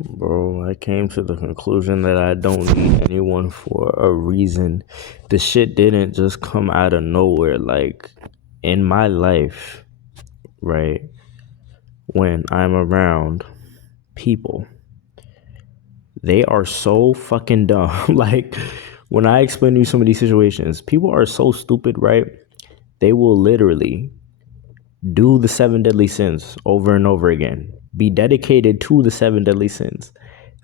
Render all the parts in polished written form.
Bro, I came to the conclusion that I don't need anyone for a reason. The shit didn't just come out of nowhere. Like, in my life, right, when I'm around people, they are so fucking dumb. Like, when I explain to you some of these situations, people are so stupid, right? They will literally do the seven deadly sins over and over again, be dedicated to the seven deadly sins.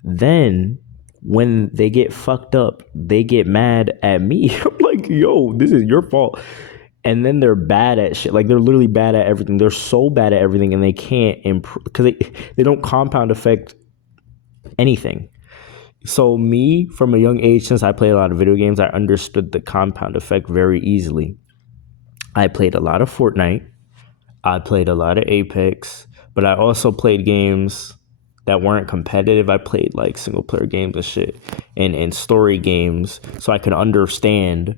Then when they get fucked up, they get mad at me. I'm like, yo, this is your fault. And then they're bad at shit. Like they're literally bad at everything. They're so bad at everything and they can't improve because they don't compound affect anything. So me from a young age, since I played a lot of video games, I understood the compound effect very easily. I played a lot of Fortnite. I played a lot of Apex, but I also played games that weren't competitive. I played like single player games and shit and story games so I could understand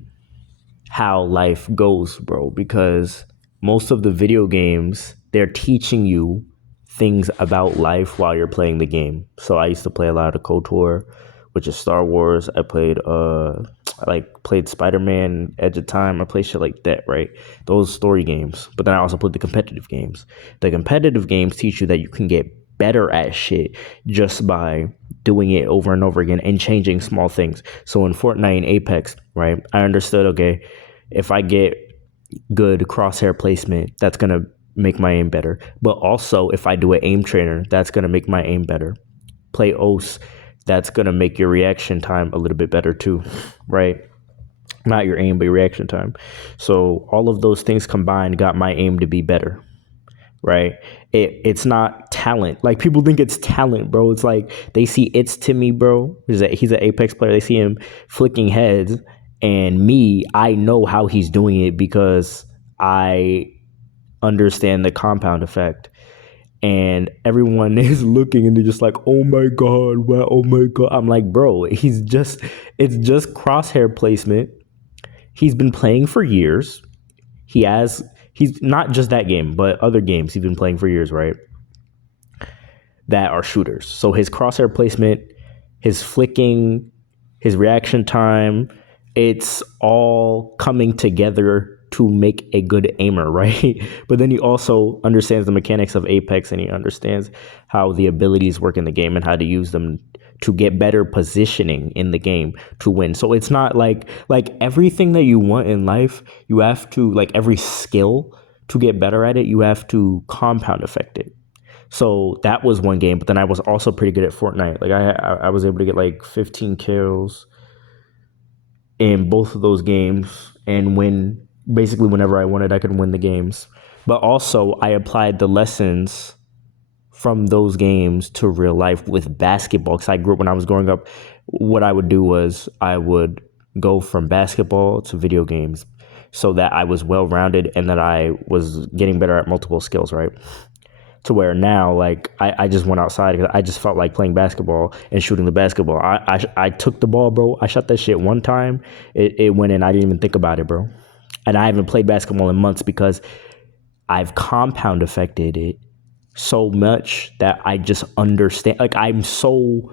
how life goes, bro. Because most of the video games, they're teaching you things about life while you're playing the game. So I used to play a lot of KOTOR, which is Star Wars. I played Spider-Man, Edge of Time. I played shit like that, right? Those story games. But then I also played the competitive games. The competitive games teach you that you can get better at shit just by doing it over and over again and changing small things. So in Fortnite and Apex, right, I understood, okay, if I get good crosshair placement, that's going to make my aim better. But also, if I do an aim trainer, that's going to make my aim better. Play OS, that's going to make your reaction time a little bit better too, right? Not your aim, but your reaction time. So all of those things combined got my aim to be better, right? It's not talent. Like people think it's talent, bro. It's like they see it's Timmy, bro. He's an Apex player. They see him flicking heads, and me, I know how he's doing it because I understand the compound effect. And everyone is looking and they're just like, oh my god, wow, oh my god. I'm like, bro, it's just crosshair placement. He's been playing for years. He's not just that game, but other games he's been playing for years, right? That are shooters. So his crosshair placement, his flicking, his reaction time, it's all coming together to make a good aimer, right? But then he also understands the mechanics of Apex and he understands how the abilities work in the game and how to use them to get better positioning in the game to win. So it's not like everything that you want in life, you have to like every skill to get better at it, you have to compound affect it. So that was one game, but then I was also pretty good at Fortnite. Like I was able to get like 15 kills in both of those games and win basically whenever I wanted. I could win the games. But also I applied the lessons from those games to real life with basketball. Because I grew up when I was growing up, what I would do was I would go from basketball to video games so that I was well rounded and that I was getting better at multiple skills, right? To where now, like I just went outside because I just felt like playing basketball and shooting the basketball. I took the ball, bro. I shot that shit one time. It went in. I didn't even think about it, bro. And I haven't played basketball in months because I've compound affected it so much that I just understand. Like I'm so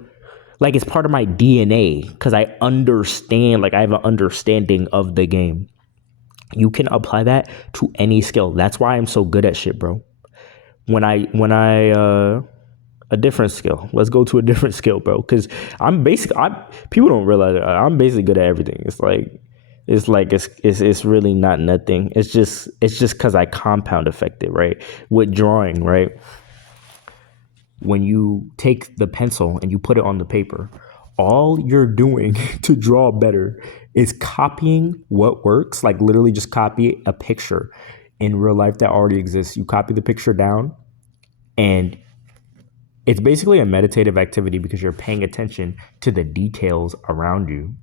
like it's part of my DNA because I understand. Like I have an understanding of the game. You can apply that to any skill. That's why I'm so good at shit, bro. When I a different skill. Let's go to a different skill, bro. Because I people don't realize I'm basically good at everything. It's really not nothing. It's just because I compound affect it, right? With drawing, right? When you take the pencil and you put it on the paper, all you're doing to draw better is copying what works. Like literally, just copy a picture in real life that already exists. You copy the picture down and it's basically a meditative activity because you're paying attention to the details around you,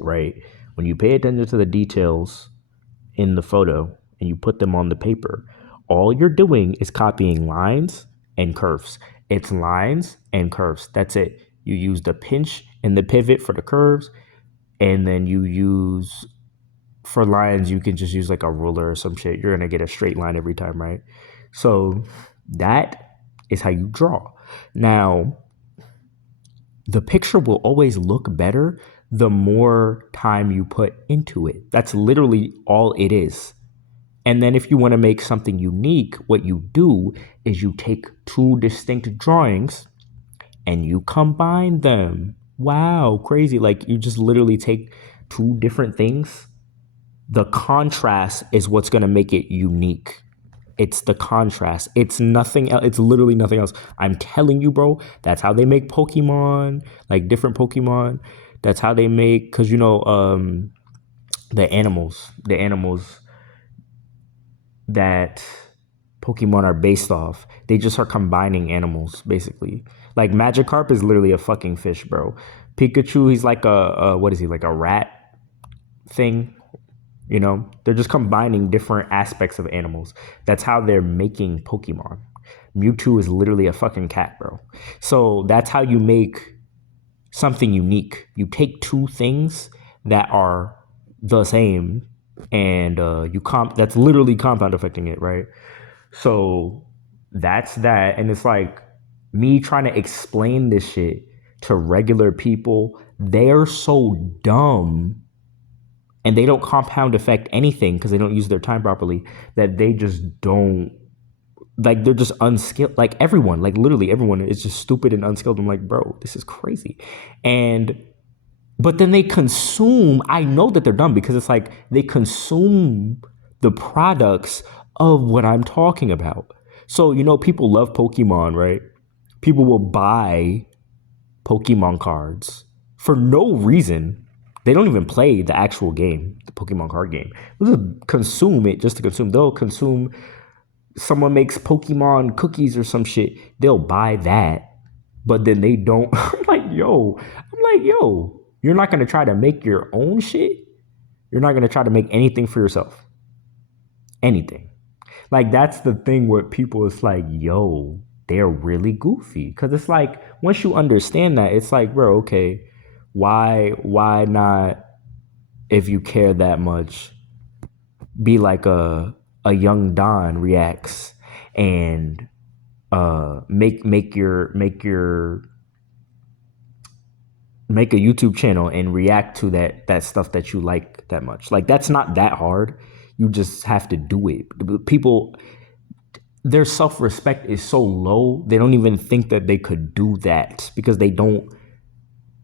right? When you pay attention to the details in the photo and you put them on the paper, all you're doing is copying lines and curves. It's lines and curves. That's it. You use the pinch and the pivot for the curves, and then you use for lines, you can just use like a ruler or some shit. You're gonna get a straight line every time, right? So that is how you draw. Now, the picture will always look better the more time you put into it. That's literally all it is. And then if you want to make something unique, what you do is you take two distinct drawings and you combine them. Wow, crazy. Like you just literally take two different things. The contrast is what's going to make it unique. It's the contrast. It's nothing else. It's literally nothing else. I'm telling you, bro. That's how they make Pokemon, like different Pokemon. That's how they make, cause the animals that Pokemon are based off. They just are combining animals, basically. Like Magikarp is literally a fucking fish, bro. Pikachu, he's like a what is he, like a rat thing? They're just combining different aspects of animals. That's how they're making Pokemon. Mewtwo is literally a fucking cat, bro. So that's how you make something unique. You take two things that are the same and that's literally compound affecting it, right? So that's that. And it's like me trying to explain this shit to regular people. They're so dumb and they don't compound affect anything because they don't use their time properly, that they just don't, like, they're just unskilled. Like everyone, like literally everyone is just stupid and unskilled. I'm like, bro, this is crazy. But then they consume, I know that they're dumb because it's like they consume the products of what I'm talking about. So, people love Pokemon, right? People will buy Pokemon cards for no reason. They don't even play the actual game, the Pokemon card game. They'll just consume it just to consume. They'll consume, someone makes Pokemon cookies or some shit. They'll buy that, but then they don't. I'm like, yo, you're not going to try to make your own shit? You're not going to try to make anything for yourself? Anything. Like, that's the thing with people. It's like, yo, they're really goofy. Because it's like, once you understand that, it's like, bro, okay, why not, if you care that much, be like a young Don reacts and make a YouTube channel and react to that stuff that you like that much. Like, that's not that hard. You just have to do it. People, their self-respect is so low, they don't even think that they could do that because they don't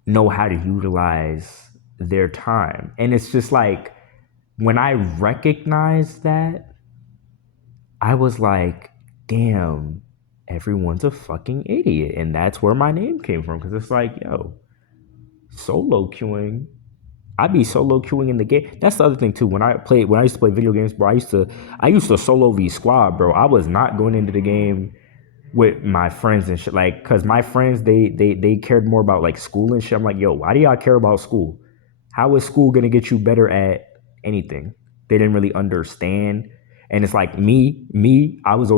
know how to utilize their time. And it's just like, when I recognized that, I was like, damn, everyone's a fucking idiot. And that's where my name came from. Because it's like, yo, solo queuing. I be solo queuing in the game. That's the other thing too. When I used to play video games, bro, I used to solo v squad, bro. I was not going into the game with my friends and shit. Like, cause my friends, they cared more about like school and shit. I'm like, yo, why do y'all care about school? How is school gonna get you better at anything? They didn't really understand. And it's like me, I was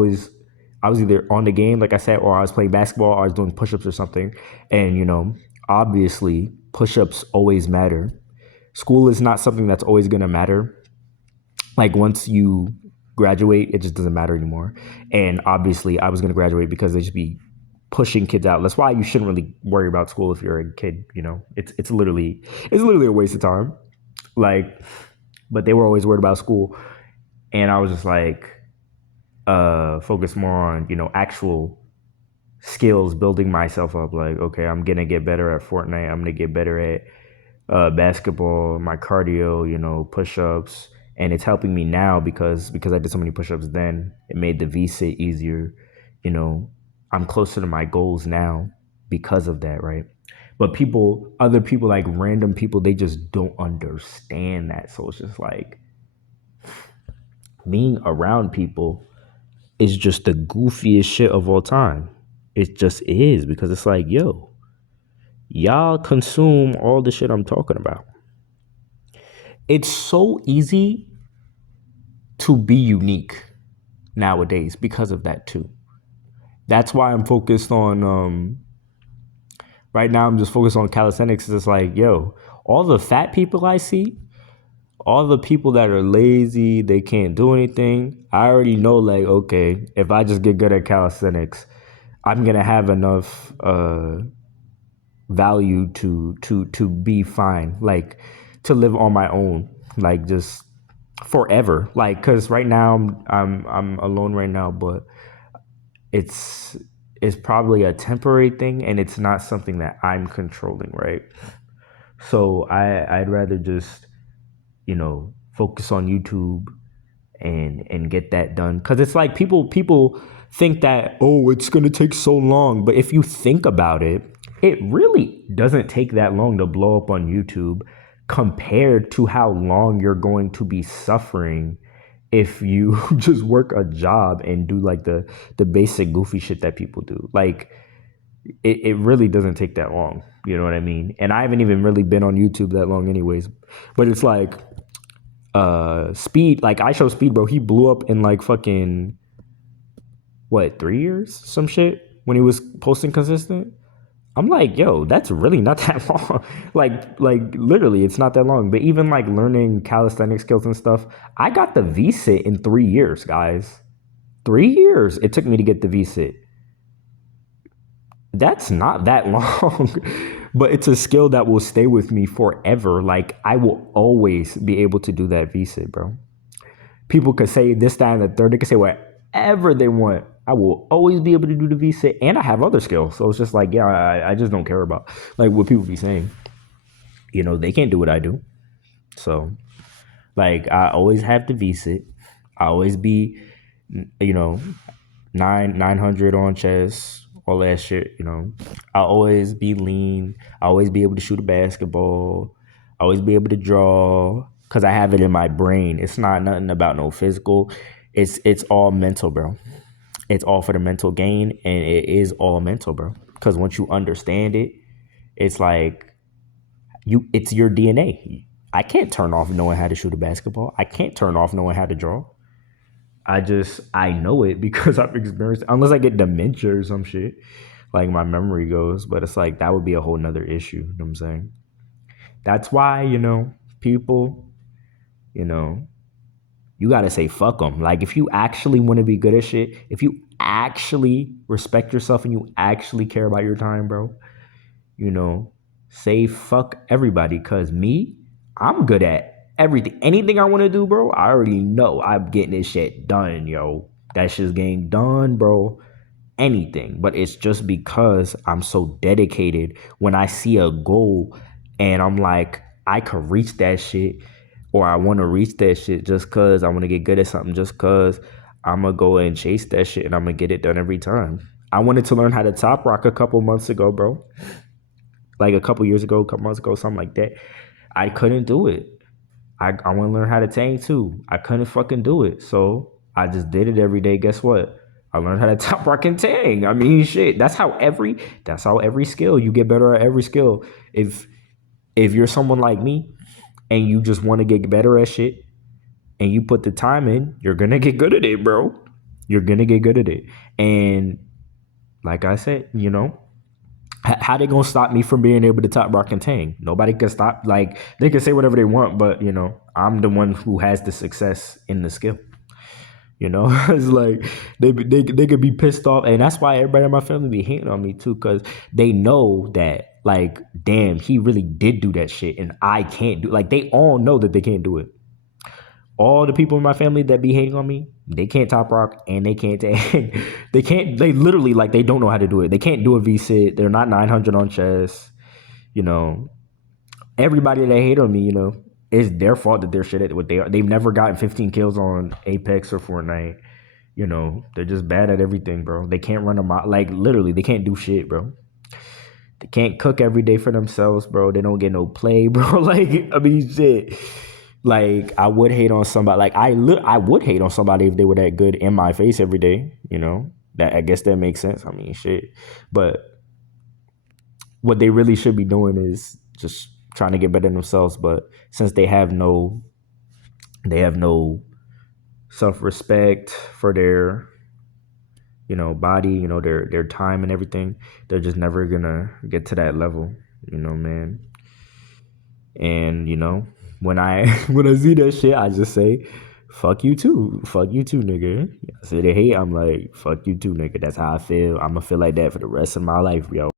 either on the game, like I said, or I was playing basketball, or I was doing push-ups or something. And obviously push-ups always matter. School is not something that's always gonna matter. Like, once you graduate, it just doesn't matter anymore. And obviously I was gonna graduate because they just be pushing kids out. That's why you shouldn't really worry about school if you're a kid. It's literally a waste of time. Like, but they were always worried about school, and I was just like, focus more on actual skills, building myself up. Like, okay, I'm gonna get better at Fortnite. I'm gonna get better at basketball, my cardio, push-ups, and it's helping me now because I did so many push-ups then. It made the V-sit easier. I'm closer to my goals now because of that, right? But other people, like random people, they just don't understand that. So it's just like, being around people is just the goofiest shit of all time. It just is, because it's like, yo, y'all consume all the shit I'm talking about. It's so easy to be unique nowadays because of that too. That's why I'm focused on right now I'm just focused on calisthenics. It's like, yo, all the fat people I see, all the people that are lazy, they can't do anything, I already know, like, okay, if I just get good at calisthenics, I'm gonna have enough value to be fine, like to live on my own, like just forever. Like, cause right now I'm alone right now, but it's it's probably a temporary thing, and it's not something that I'm controlling, right? So I'd rather just focus on YouTube and get that done, because it's like people think that, oh, it's going to take so long, but if you think about it, it really doesn't take that long to blow up on YouTube compared to how long you're going to be suffering if you just work a job and do like the basic goofy shit that people do. Like it really doesn't take that long, you know what I mean? And I haven't even really been on YouTube that long anyways, but it's like Speed, like I Show Speed, bro, he blew up in like fucking what, 3 years, some shit, when he was posting consistent. I'm like, yo, that's really not that long. like literally, it's not that long. But even like learning calisthenics skills and stuff, I got the VSIT in 3 years, guys. 3 years it took me to get the VSIT. That's not that long, but it's a skill that will stay with me forever. Like I will always be able to do that VSIT, bro. People could say this, that, and the third. They could say whatever they want. I will always be able to do the VSIT, and I have other skills. So it's just like, yeah, I just don't care about like what people be saying. They can't do what I do. So like, I always have the VSIT. I always be, you know, 900 on chest, all that shit. I always be lean. I always be able to shoot a basketball. I always be able to draw because I have it in my brain. It's not nothing about no physical. It's all mental, bro. It's all for the mental gain, and it is all mental, bro. Because once you understand it, it's like it's your DNA. I can't turn off knowing how to shoot a basketball. I can't turn off knowing how to draw. I know it because I've experienced it. Unless I get dementia or some shit, like my memory goes. But it's like that would be a whole nother issue. You know what I'm saying? That's why, people, you know, you gotta say fuck them. Like if you actually want to be good at shit, if you actually respect yourself and you actually care about your time, bro, you know, say fuck everybody. Cause me, I'm good at everything. Anything I want to do, bro, I already know I'm getting this shit done, yo. That shit's getting done, bro. Anything. But it's just because I'm so dedicated. When I see a goal and I'm like, I could reach that shit, or I want to reach that shit just cause I want to get good at something, just cause I'm gonna go and chase that shit and I'm gonna get it done every time. I wanted to learn how to top rock a couple months ago, bro. Like a couple years ago, a couple months ago, something like that. I couldn't do it. I want to learn how to tang too. I couldn't fucking do it. So I just did it every day. Guess what? I learned how to top rock and tang. I mean, shit. That's how every skill, you get better at every skill. If you're someone like me and you just want to get better at shit and you put the time in, you're gonna get good at it, bro. You're gonna get good at it. And like I said, how they gonna stop me from being able to top rock and tang? Nobody can stop. Like they can say whatever they want, but I'm the one who has the success in the skill. It's like they could be pissed off, and that's why everybody in my family be hating on me too, because they know that, like, damn, he really did do that shit, and I can't do. Like, they all know that they can't do it. All the people in my family that be hating on me, they can't top rock and they can't tag. They can't. They literally, like, they don't know how to do it. They can't do a V-sit. They're not 900 on chess. You know, everybody that hate on me, it's their fault that they're shit at what they are. They've never gotten 15 kills on Apex or Fortnite. They're just bad at everything, bro. They can't run a mile. Like, literally, they can't do shit, bro. They can't cook every day for themselves, bro. They don't get no play, bro. Like, I mean, shit. Like, I would hate on somebody. Like, I would hate on somebody if they were that good in my face every day. That, I guess that makes sense. I mean, shit. But what they really should be doing is just trying to get better themselves. But since they have no self-respect for their body, their time and everything, they're just never gonna get to that level, man. And when I when I see that shit, I just say, fuck you too, nigga. I say they hate, I'm like, fuck you too, nigga. That's how I feel. I'm gonna feel like that for the rest of my life, yo.